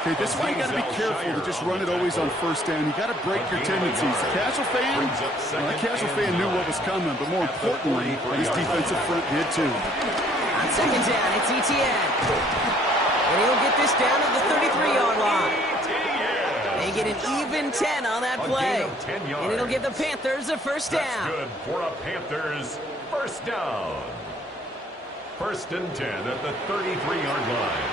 Okay, this is why you got to be careful to just run it always on first down. You got to break your tendencies. The casual fan, the casual fan knew what was coming, but more importantly, this defensive front did too. On second down, it's Etienne. And he'll get this down to the 33-yard line. They get an even 10 on that play. And it'll give the Panthers a first down. That's good for a Panthers first down. First and 10 at the 33-yard line.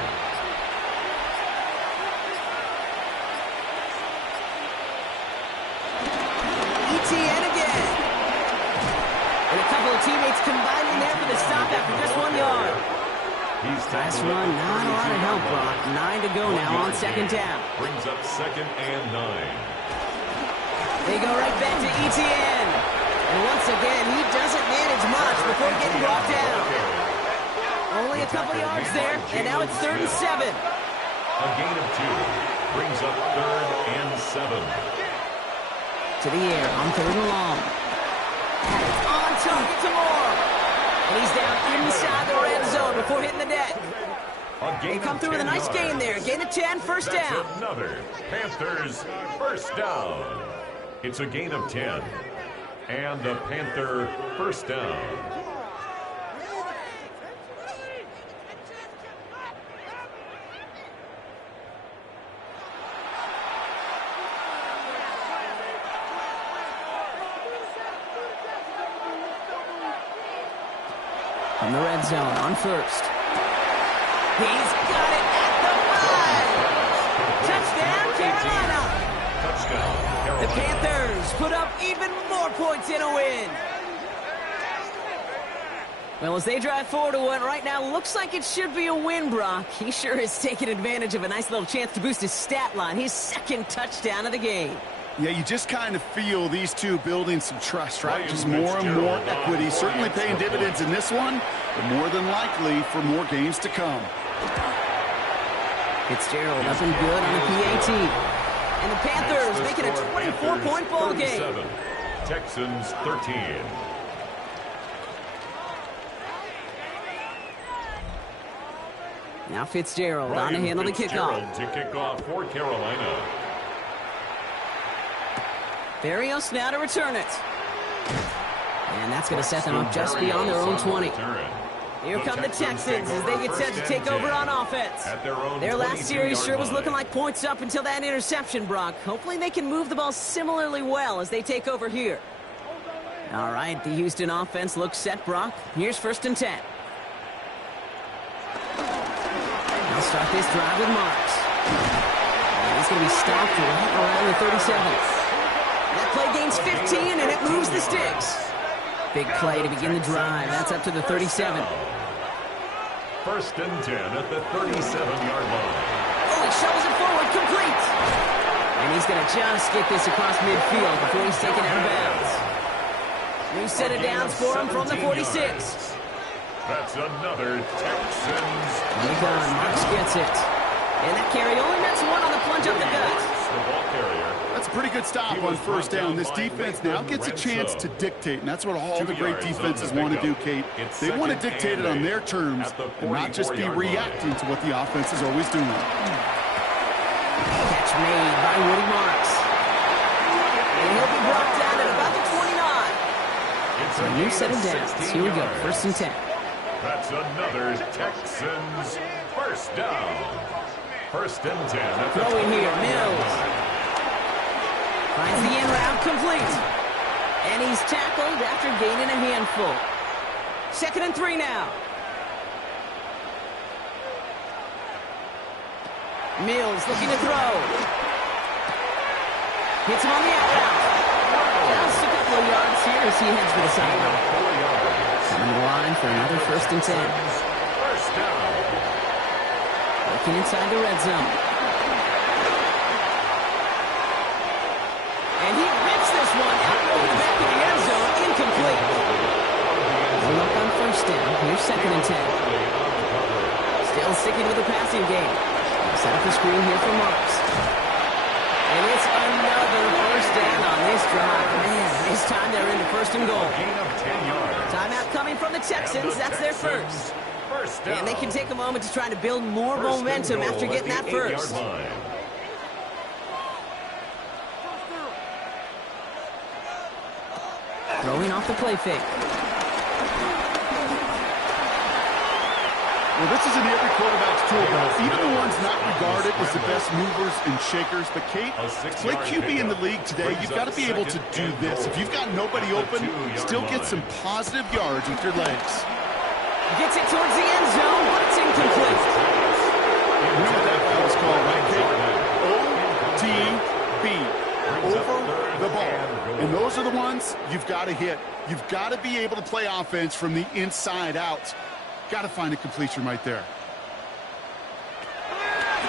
Etienne again. And a couple of teammates combining there for the stop after just 1 yard. Last run, not a lot of help, Brock. 9 to go now on second down. Brings up second and 9. They go right back to Etienne. And once again, he doesn't manage much before getting brought down. Only a couple yards there, and now it's 3rd and 7. A gain of 2. Brings up 3rd and 7. To the air on 3rd and long. On target to Moore. And he's down inside the red zone before hitting the deck. They come through with a nice gain there. Gain of 10, first down. Another Panthers first down. It's a gain of 10. And the Panther first down. From the red zone on first. He's got it at the 5. Touchdown, Carolina. Touchdown, Carolina. The Panthers put up even more points in a win. Well, as they drive forward to what right now looks like it should be a win, Brock. He sure is taking advantage of a nice little chance to boost his stat line. His second touchdown of the game. Yeah, you just kind of feel these two building some trust, right? Just more and more equity. Certainly paying dividends in this one, but more than likely for more games to come. Fitzgerald up and good on the PAT. And the Panthers make it a 24-point ball game. Texans 13. Now Fitzgerald on to handle the kickoff. To kick off for Carolina. Berrios now to return it. And that's going to set them up just beyond their own 20. Here come the Texans as they get set to take over on offense. Their last series sure was looking like points up until that interception, Brock. Hopefully they can move the ball similarly well as they take over here. All right, the Houston offense looks set, Brock. Here's 1st and 10. They'll start this drive with Marks. And he's going to be stopped right around the 37th. That play gains 15, and it moves the sticks. Big play to begin the drive. That's up to the 37. 1st and 10 at the 37-yard line. Oh, he shovels it forward, complete. And he's going to just get this across midfield before he's taken out of bounds. New set of downs for him from the 46. That's another Texans. Nikon, Marks gets it. And that carry only nets one on the plunge up the gut. The ball carrier. That's a pretty good stop on 1st down. This defense now gets a chance to dictate, and that's what all the great defenses want to do, Kate. They want to dictate it on their terms and not just be reacting to what the offense is always doing. Catch made by Woody Marks. And he'll be brought down at about the 29. So a new set of downs. Here we go, 1st and 10. That's another Texans first down. 1st and 10. Throwing here, Mills. Finds the in route complete. And he's tackled after gaining a handful. 2nd and 3 now. Mills looking to throw. Hits him on the out route. Just a couple of yards here as he heads for the sideline. Coming to the line for another 1st and 10. First down. Looking inside the red zone. And he rips this one out over the back of the end zone. Incomplete. No luck on 1st down. Here's 2nd and 10. Still sticking with the passing game. Set up the screen here for Marks. And it's another 1st down on this drive. Man, this time they're into 1st and goal. Gain of 10 yards. Timeout coming from the Texans. That's their first. First down. And they can take a moment to try to build more momentum after getting that first. Throwing off the play fake. Well, this is in every quarterback's toolbox, even the ones not regarded as the best movers and shakers. But, Kate, play QB in the league today, you've got to be able to do this. If you've got nobody open, still get some positive yards with your legs. Gets it towards the end zone, but it's incomplete. You know what that was called, right, Kate? OTB. Over the ball. And those are the ones you've got to hit. You've got to be able to play offense from the inside out. Got to find a completion right there.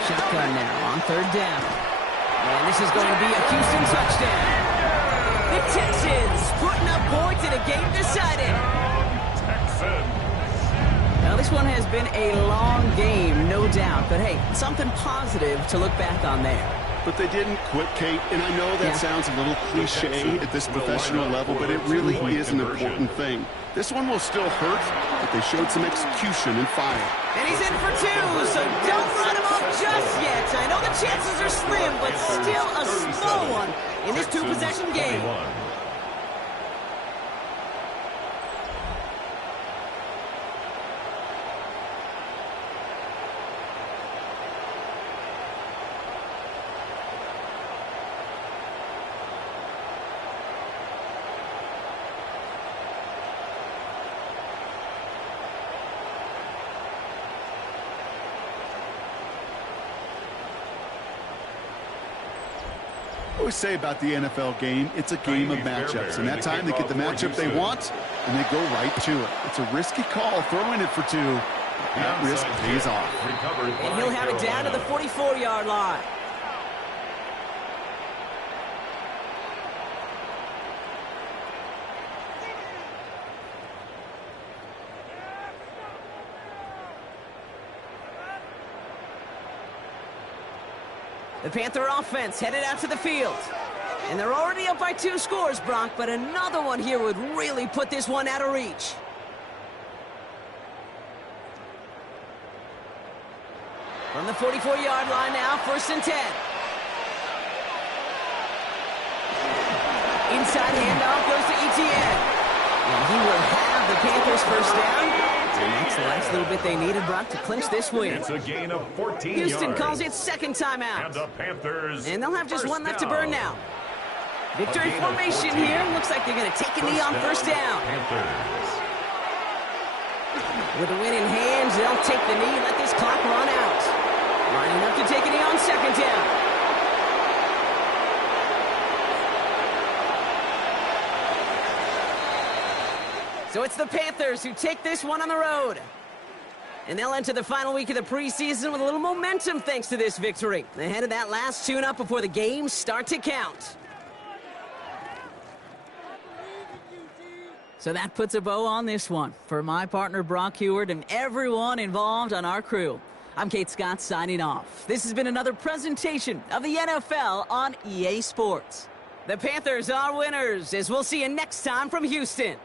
Shotgun now on 3rd down. And this is going to be a Houston touchdown. The Texans putting up points in a game decided. Now, this one has been a long game, no doubt. But, hey, something positive to look back on there. But they didn't quit, Kate, and I know that sounds a little cliche at this professional level, but it really is an important thing. This one will still hurt, but they showed some execution and fire. And he's in for 2, so don't run him off just yet. I know the chances are slim, but still a small one in this 2-possession game. I always say about the NFL game, it's a game of matchups. And that time they get the matchup they want, and they go right to it. It's a risky call, throwing it for 2. That risk pays off. And he'll have it down to the 44-yard line. The Panther offense headed out to the field. And they're already up by 2 scores, Brock, but another one here would really put this one out of reach. From the 44-yard line now, 1st and 10. Inside handoff goes to Etienne. And he will have the Panthers 1st down. And that's the last little bit they needed, Brock, to clinch this win. It's a gain of 14 Houston yards. calls it 2nd timeout. And the Panthers. And they'll have just 1 left to down. burn now. Victory formation here. Looks like they're going to take a knee on 1st down. Panthers. With the win in hand, they'll take the knee and let this clock run out. Lining up to take a knee on 2nd down. So it's the Panthers who take this one on the road. And they'll enter the final week of the preseason with a little momentum thanks to this victory. Ahead of that last tune-up before the games start to count. So that puts a bow on this one. For my partner Brock Heward and everyone involved on our crew, I'm Kate Scott signing off. This has been another presentation of the NFL on EA Sports. The Panthers are winners, as we'll see you next time from Houston.